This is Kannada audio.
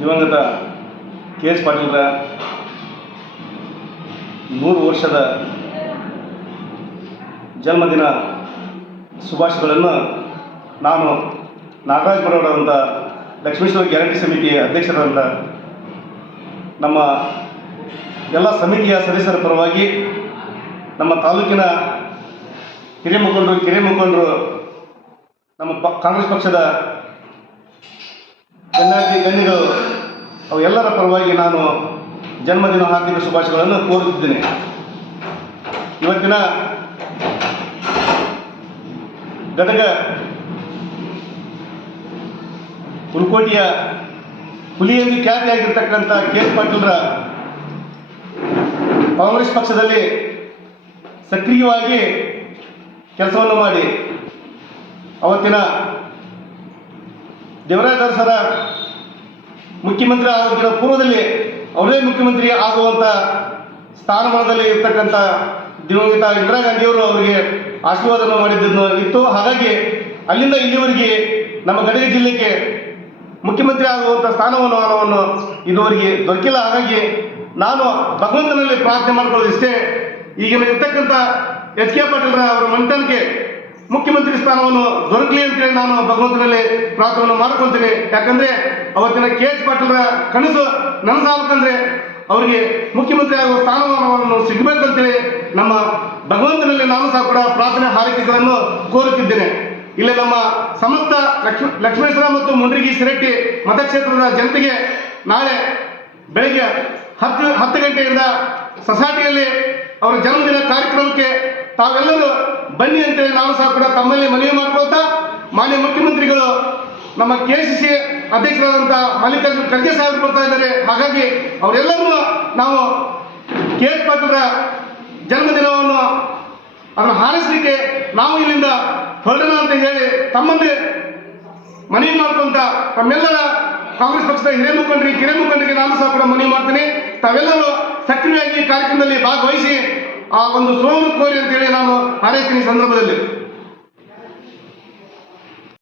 ದಿವಂಗತ ಕೆ ಎಸ್ ಪಾಟೀಲ್ರ ನೂರು ವರ್ಷದ ಜನ್ಮದಿನ ಶುಭಾಶಯಗಳನ್ನು ನಾನು ನಾಗರಾಜ್ ಬರೋಡರಂಥ ಲಕ್ಷ್ಮೇಶ್ವರ ಗ್ಯಾರಂಟಿ ಸಮಿತಿಯ ಅಧ್ಯಕ್ಷರಾದಂಥ ನಮ್ಮ ಎಲ್ಲ ಸಮಿತಿಯ ಸದಸ್ಯರ ಪರವಾಗಿ ನಮ್ಮ ತಾಲೂಕಿನ ಹಿರಿಯ ಮುಖಂಡರು, ಕಿರಿಯ ಮುಖಂಡರು, ನಮ್ಮ ಪ, ಕಾಂಗ್ರೆಸ್ ಪಕ್ಷದ ಗಣ್ಯಾತಿ ಗಣ್ಯರು ಅವು ಎಲ್ಲರ ಪರವಾಗಿ ನಾನು ಜನ್ಮದಿನ ಹಾರ್ದಿಕ ಶುಭಾಶಯಗಳನ್ನು ಕೋರುತ್ತಿದ್ದೇನೆ. ಇವತ್ತಿನ ಗದಗ ಹುಲಕೋಟಿಯ ಹುಲಿಯಲ್ಲಿ ಖ್ಯಾತಿಯಾಗಿರ್ತಕ್ಕಂಥ ಕೆ ಎಸ್ ಪಾಟೀಲ್ರ ಕಾಂಗ್ರೆಸ್ ಪಕ್ಷದಲ್ಲಿ ಸಕ್ರಿಯವಾಗಿ ಕೆಲಸವನ್ನು ಮಾಡಿ, ಅವತ್ತಿನ ದೇವರಾಜ ಅರಸರ ಮುಖ್ಯಮಂತ್ರಿ ಆಗೋದಕ್ಕಿಂತ ಪೂರ್ವದಲ್ಲಿ ಅವರೇ ಮುಖ್ಯಮಂತ್ರಿ ಆಗುವಂಥ ಸ್ಥಾನಮಾನದಲ್ಲಿ ಇರ್ತಕ್ಕಂಥ ದಿವಂಗತ ಇಂದಿರಾ ಗಾಂಧಿಯವರು ಅವರಿಗೆ ಆಶೀರ್ವಾದವನ್ನು ಮಾಡಿದ್ದನ್ನು ಇತ್ತು. ಹಾಗಾಗಿ ಅಲ್ಲಿಂದ ಇಲ್ಲಿವರೆಗೆ ನಮ್ಮ ಗದಗ ಜಿಲ್ಲೆಗೆ ಮುಖ್ಯಮಂತ್ರಿ ಆಗುವಂಥ ಸ್ಥಾನಮಾನವನ್ನು ಇದುವರೆಗೆ ದೊರಕಿಲ್ಲ. ಹಾಗಾಗಿ ನಾನು ಭಗವಂತನಲ್ಲಿ ಪ್ರಾರ್ಥನೆ ಮಾಡ್ಕೊಳ್ಳೋದು ಇಷ್ಟೇ. ಈಗಿನ ಇರ್ತಕ್ಕಂಥ ಎಚ್ ಕೆ ಪಾಟೀಲ್ರ ಅವರ ಮಂಟನ್ಗೆ ಮುಖ್ಯಮಂತ್ರಿ ಸ್ಥಾನವನ್ನು ದೊರಕಲಿ ಅಂತೇಳಿ ನಾನು ಭಗವಂತನಲ್ಲಿ ಪ್ರಾರ್ಥನೆ ಮಾಡ್ಕೊಳ್ತೀನಿ ಯಾಕಂದ್ರೆ ಅವತ್ತಿನ ಕೆ ಎಚ್ ಪಾಟೀಲ್ರ ಕನಸು ನನಸಾಗಬೇಕಂದ್ರೆ ಅವರಿಗೆ ಮುಖ್ಯಮಂತ್ರಿ ಆಗುವ ಸ್ಥಾನಮಾನವನ್ನು ಸಿಗಬೇಕಂತೇಳಿ ನಮ್ಮ ಭಗವಂತನಲ್ಲಿ ನಾನು ಸಹ ಕೂಡ ಪ್ರಾರ್ಥನೆ ಹಾರೈಕೆಗಳನ್ನು ಕೋರುತ್ತಿದ್ದೇನೆ. ಇಲ್ಲಿ ನಮ್ಮ ಸಮಸ್ತ ಲಕ್ಷ್ಮ, ಲಕ್ಷ್ಮೇಶ್ವರ ಮತ್ತು ಮುಂಡ್ರಿಗಿ ಸಿರಟ್ಟಿ ಮತಕ್ಷೇತ್ರದ ಜನತೆಗೆ ನಾಳೆ ಬೆಳಗ್ಗೆ ಹತ್ತು ಹತ್ತು ಗಂಟೆಯಿಂದ ಸೊಸೈಟಿಯಲ್ಲಿ ಅವರ ಜನ್ಮದಿನ ಕಾರ್ಯಕ್ರಮಕ್ಕೆ ತಾವೆಲ್ಲರೂ ಬನ್ನಿ ಅಂತೇಳಿ ನಾವು ಸಹ ಕೂಡ ತಮ್ಮಲ್ಲಿ ಮನವಿ ಮಾಡ್ಕೊಳ್ತಾ, ಮಾನ್ಯ ಮುಖ್ಯಮಂತ್ರಿಗಳು ನಮ್ಮ ಕೆ ಸಿ ಸಿ ಅಧ್ಯಕ್ಷರಾದಂಥ ಮಲ್ಲಿಕಾರ್ಜುನ್ ಖರ್ಗೆ ಸಾಹೇಬರು ಬರ್ತಾ ಇದ್ದಾರೆ. ಹಾಗಾಗಿ ಅವರೆಲ್ಲರೂ ನಾವು ಕೆ ಎಸ್ ಪಾಟೀಲ್ರ ಜನ್ಮದಿನವನ್ನು ಅದನ್ನು ಹಾರಿಸಲಿಕ್ಕೆ ನಾವು ಇಲ್ಲಿಂದ ಹೊರಡೋಣ ಅಂತ ಹೇಳಿ ತಮ್ಮಂದೇ ಮನವಿ ಮಾಡ್ಕೊಂತ ತಮ್ಮೆಲ್ಲರ ಕಾಂಗ್ರೆಸ್ ಪಕ್ಷದ ಹಿರಿಯ ಮುಖಂಡರಿಗೆ, ಕಿರಿಯ ಮುಖಂಡರಿಗೆ ನಾನು ಸಹ ಕೂಡ ಮನವಿ ಮಾಡ್ತೀನಿ. ತಾವೆಲ್ಲರೂ ಸಕ್ರಿಯವಾಗಿ ಕಾರ್ಯಕ್ರಮದಲ್ಲಿ ಭಾಗವಹಿಸಿ ಆ ಒಂದು ಸೋಮ ಕೋರಿ ಅಂತೇಳಿ ನಾನು ಹಾರೈಸ್ತೀನಿ ಸಂದರ್ಭದಲ್ಲಿ.